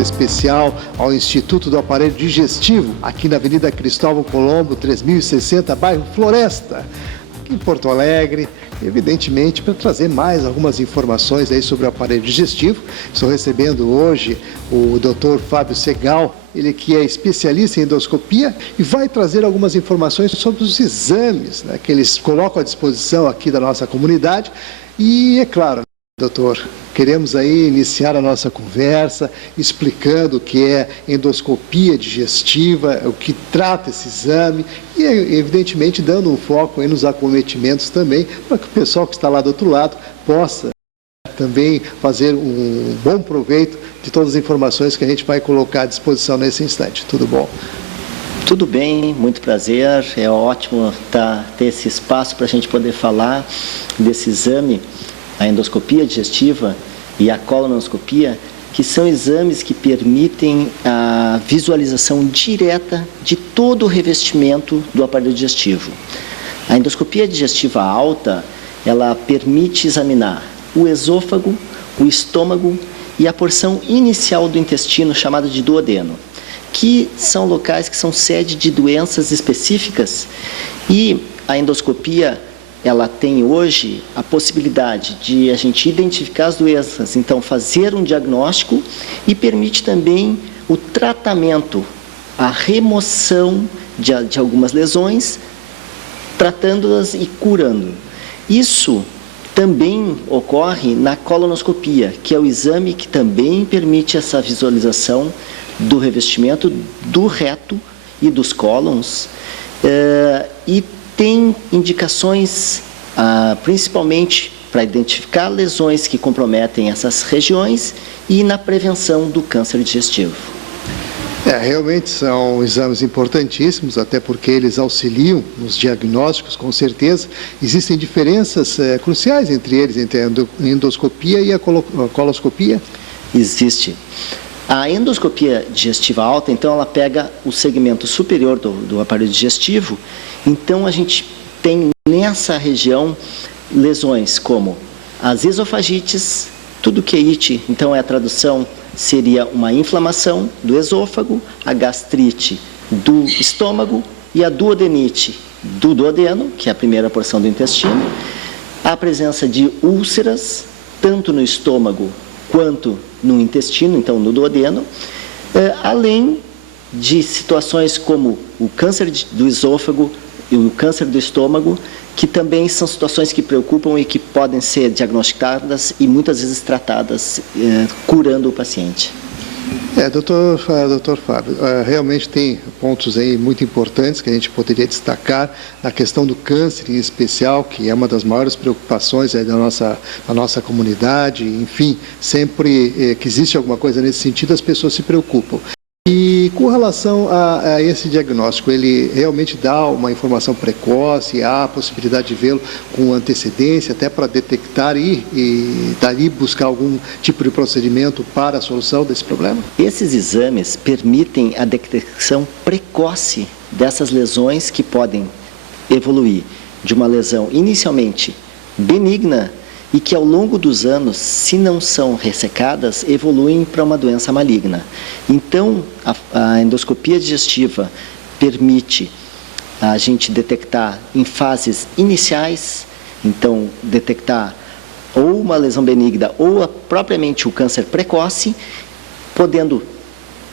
visita especial ao Instituto do Aparelho Digestivo, aqui na Avenida Cristóvão Colombo, 3060, bairro Floresta, aqui em Porto Alegre, evidentemente para trazer mais algumas informações aí sobre o aparelho digestivo. Estou recebendo hoje o Dr. Fábio Segal, ele que é especialista em endoscopia e vai trazer algumas informações sobre os exames, né, que eles colocam à disposição aqui da nossa comunidade. E é claro, doutor, queremos aí iniciar a nossa conversa explicando o que é endoscopia digestiva, o que trata esse exame e, evidentemente, dando um foco aí nos acometimentos também, para que o pessoal que está lá do outro lado possa também fazer um bom proveito de todas as informações que a gente vai colocar à disposição nesse instante. Tudo bom? Tudo bem, muito prazer. É ótimo ter esse espaço para a gente poder falar desse exame, a endoscopia digestiva e a colonoscopia, que são exames que permitem a visualização direta de todo o revestimento do aparelho digestivo. A endoscopia digestiva alta, ela permite examinar o esôfago, o estômago e a porção inicial do intestino, chamada de duodeno, que são locais que são sede de doenças específicas, e a endoscopia ela tem hoje a possibilidade de a gente identificar as doenças, então fazer um diagnóstico, e permite também o tratamento, a remoção de algumas lesões, tratando-as e curando. Isso também ocorre na colonoscopia, que é o exame que também permite essa visualização do revestimento do reto e dos cólons, e tem indicações principalmente para identificar lesões que comprometem essas regiões e na prevenção do câncer digestivo. Realmente são exames importantíssimos, até porque eles auxiliam nos diagnósticos, com certeza. Existem diferenças cruciais entre eles, entre a endoscopia e a coloscopia? Existe. A endoscopia digestiva alta, então, ela pega o segmento superior do aparelho digestivo. Então, a gente tem nessa região lesões como as esofagites, tudo que é ite, então a tradução seria uma inflamação do esôfago, a gastrite do estômago e a duodenite do duodeno, que é a primeira porção do intestino, a presença de úlceras, tanto no estômago quanto no intestino, então no duodeno, além de situações como o câncer do esôfago e o câncer do estômago, que também são situações que preocupam e que podem ser diagnosticadas e muitas vezes tratadas, curando o paciente. Doutor Fábio, realmente tem pontos aí muito importantes que a gente poderia destacar na questão do câncer em especial, que é uma das maiores preocupações aí da nossa comunidade. Enfim, sempre que existe alguma coisa nesse sentido, as pessoas se preocupam. E com relação a esse diagnóstico, ele realmente dá uma informação precoce, há a possibilidade de vê-lo com antecedência, até para detectar e dali buscar algum tipo de procedimento para a solução desse problema? Esses exames permitem a detecção precoce dessas lesões que podem evoluir de uma lesão inicialmente benigna e que ao longo dos anos, se não são ressecadas, evoluem para uma doença maligna. Então, a endoscopia digestiva permite a gente detectar em fases iniciais, então detectar ou uma lesão benigna ou propriamente o câncer precoce, podendo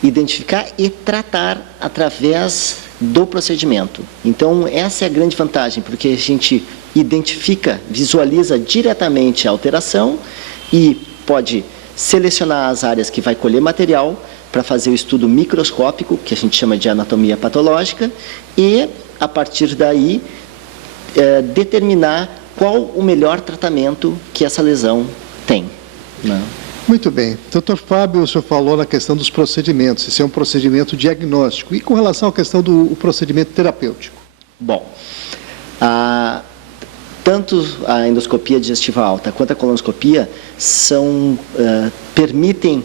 identificar e tratar através do procedimento. Então, essa é a grande vantagem, porque a gente identifica, visualiza diretamente a alteração e pode selecionar as áreas que vai colher material para fazer o estudo microscópico, que a gente chama de anatomia patológica, e, a partir daí, determinar qual o melhor tratamento que essa lesão tem. Né? Muito bem. Doutor Fábio, o senhor falou na questão dos procedimentos. Esse é um procedimento diagnóstico. E com relação à questão do procedimento terapêutico? Bom, tanto a endoscopia digestiva alta quanto a colonoscopia permitem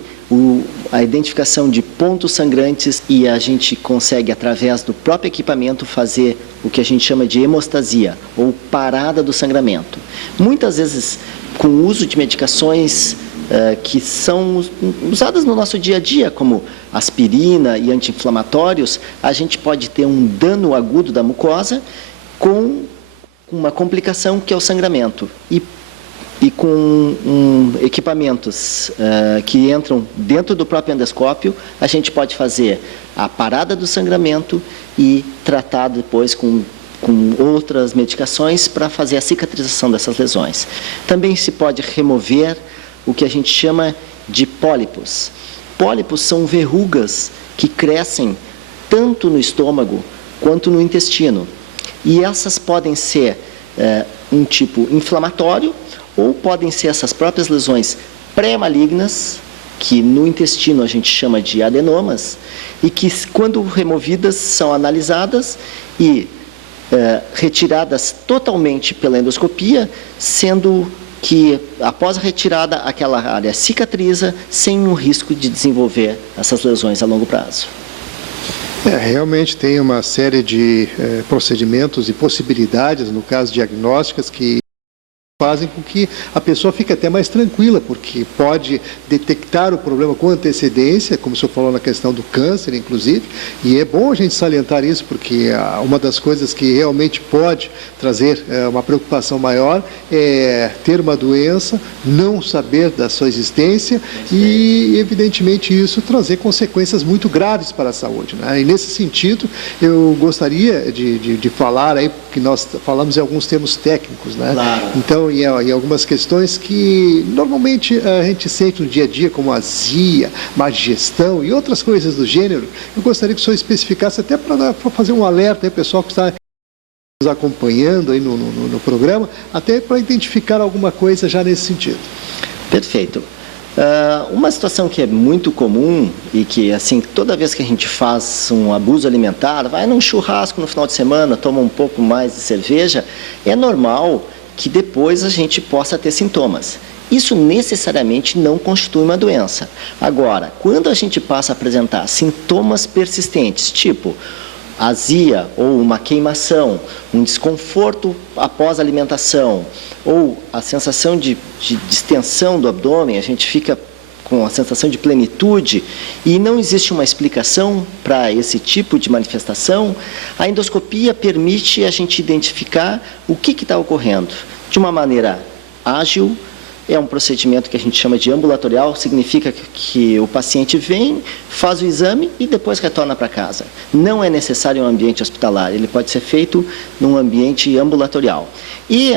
a identificação de pontos sangrantes, e a gente consegue, através do próprio equipamento, fazer o que a gente chama de hemostasia, ou parada do sangramento. Muitas vezes, com o uso de medicações que são usadas no nosso dia a dia, como aspirina e anti-inflamatórios, a gente pode ter um dano agudo da mucosa com uma complicação que é o sangramento. E com equipamentos que entram dentro do próprio endoscópio, a gente pode fazer a parada do sangramento e tratar depois com outras medicações para fazer a cicatrização dessas lesões. Também se pode remover o que a gente chama de pólipos. Pólipos são verrugas que crescem tanto no estômago quanto no intestino. E essas podem ser um tipo inflamatório, ou podem ser essas próprias lesões pré-malignas, que no intestino a gente chama de adenomas, e que, quando removidas, são analisadas e retiradas totalmente pela endoscopia, sendo que, após a retirada, aquela área cicatriza sem o risco de desenvolver essas lesões a longo prazo. Realmente tem uma série de procedimentos e possibilidades, no caso diagnósticas, que fazem com que a pessoa fique até mais tranquila, porque pode detectar o problema com antecedência, como o senhor falou na questão do câncer, inclusive, e é bom a gente salientar isso, porque uma das coisas que realmente pode trazer uma preocupação maior é ter uma doença, não saber da sua existência e, evidentemente, isso trazer consequências muito graves para a saúde, né? E, nesse sentido, eu gostaria de falar aí, porque nós falamos em alguns termos técnicos, né? Claro. Então, e algumas questões que normalmente a gente sente no dia a dia, como azia, má digestão e outras coisas do gênero. Eu gostaria que o senhor especificasse, até para fazer um alerta aí, pessoal que está nos acompanhando aí no programa, até para identificar alguma coisa já nesse sentido. Perfeito. Uma situação que é muito comum e que, assim, toda vez que a gente faz um abuso alimentar, vai num churrasco no final de semana, toma um pouco mais de cerveja, é normal que depois a gente possa ter sintomas. Isso necessariamente não constitui uma doença. Agora, quando a gente passa a apresentar sintomas persistentes, tipo azia ou uma queimação, um desconforto após a alimentação, ou a sensação de distensão do abdômen, a gente fica com a sensação de plenitude e não existe uma explicação para esse tipo de manifestação, a endoscopia permite a gente identificar o que está ocorrendo de uma maneira ágil. É um procedimento que a gente chama de ambulatorial, significa que o paciente vem, faz o exame e depois retorna para casa. Não é necessário um ambiente hospitalar, ele pode ser feito num ambiente ambulatorial. E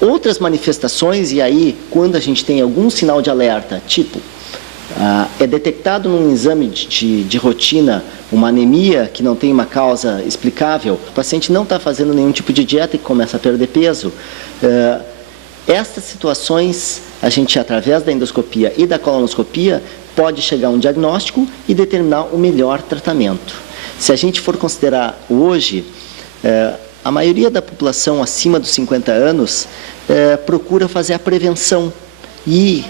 outras manifestações, e aí quando a gente tem algum sinal de alerta, tipo, é detectado num exame de rotina uma anemia que não tem uma causa explicável, o paciente não está fazendo nenhum tipo de dieta e começa a perder peso. Estas situações, a gente, através da endoscopia e da colonoscopia, pode chegar a um diagnóstico e determinar o melhor tratamento. Se a gente for considerar hoje, a maioria da população acima dos 50 anos procura fazer a prevenção. E,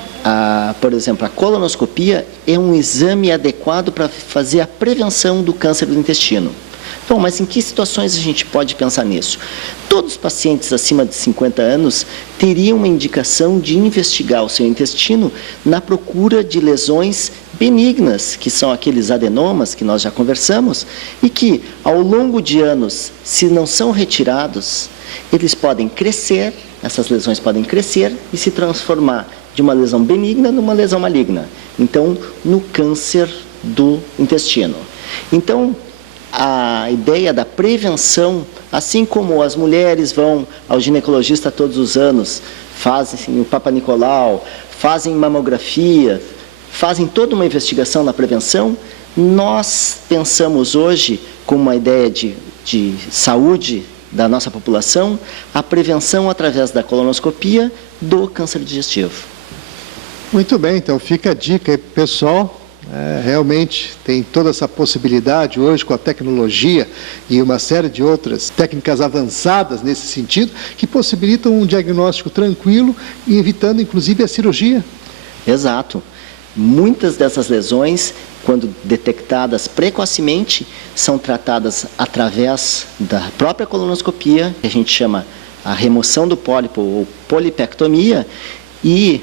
por exemplo, a colonoscopia é um exame adequado para fazer a prevenção do câncer do intestino. Bom, mas em que situações a gente pode pensar nisso? Todos os pacientes acima de 50 anos teriam uma indicação de investigar o seu intestino na procura de lesões benignas, que são aqueles adenomas que nós já conversamos, e que, ao longo de anos, se não são retirados, eles podem crescer, essas lesões podem crescer e se transformar de uma lesão benigna numa lesão maligna. Então, no câncer do intestino. Então, a ideia da prevenção, assim como as mulheres vão ao ginecologista todos os anos, fazem o Papa Nicolau, fazem mamografia, fazem toda uma investigação na prevenção, nós pensamos hoje, com uma ideia de saúde da nossa população, a prevenção através da colonoscopia do câncer digestivo. Muito bem, então fica a dica aí, pessoal. Realmente tem toda essa possibilidade hoje com a tecnologia e uma série de outras técnicas avançadas nesse sentido, que possibilitam um diagnóstico tranquilo e evitando inclusive a cirurgia. Exato. Muitas dessas lesões, quando detectadas precocemente, são tratadas através da própria colonoscopia, que a gente chama a remoção do pólipo ou polipectomia, e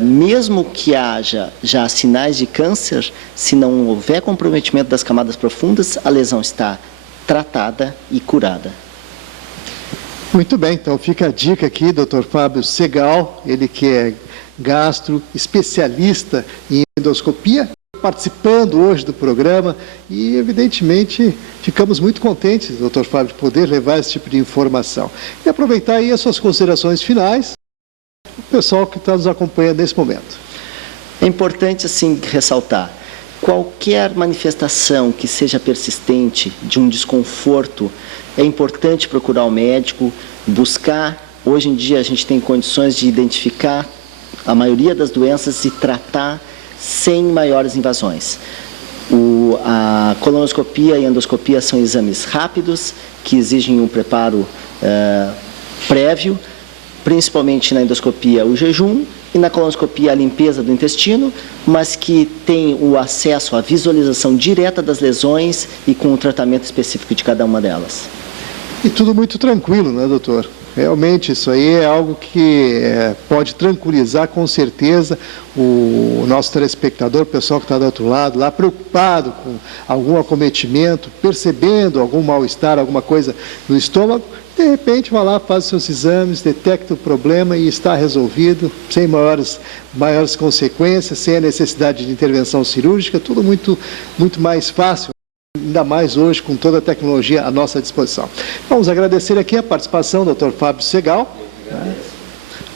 mesmo que haja já sinais de câncer, se não houver comprometimento das camadas profundas, a lesão está tratada e curada. Muito bem, então fica a dica aqui, Dr. Fábio Segal, ele que é gastro, especialista em endoscopia, participando hoje do programa e, evidentemente, ficamos muito contentes, Dr. Fábio, de poder levar esse tipo de informação. E aproveitar aí as suas considerações finais, o pessoal que está nos acompanhando nesse momento. É importante, assim, ressaltar, qualquer manifestação que seja persistente de um desconforto, é importante procurar o médico, buscar. Hoje em dia a gente tem condições de identificar a maioria das doenças e tratar sem maiores invasões. A colonoscopia e a endoscopia são exames rápidos, que exigem um preparo prévio, principalmente na endoscopia o jejum e na colonoscopia a limpeza do intestino, mas que tem o acesso à visualização direta das lesões e com o tratamento específico de cada uma delas. E tudo muito tranquilo, né, doutor? Realmente, isso aí é algo que pode tranquilizar com certeza o nosso telespectador, o pessoal que está do outro lado, lá preocupado com algum acometimento, percebendo algum mal-estar, alguma coisa no estômago. De repente, vai lá, faz os seus exames, detecta o problema e está resolvido, sem maiores consequências, sem a necessidade de intervenção cirúrgica, tudo muito mais fácil. Ainda mais hoje, com toda a tecnologia à nossa disposição. Vamos agradecer aqui a participação do Dr. Fábio Segal.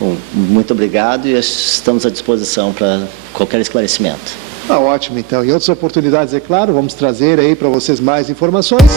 Bom, muito obrigado e estamos à disposição para qualquer esclarecimento. Ótimo, então. Em outras oportunidades, é claro, vamos trazer aí para vocês mais informações.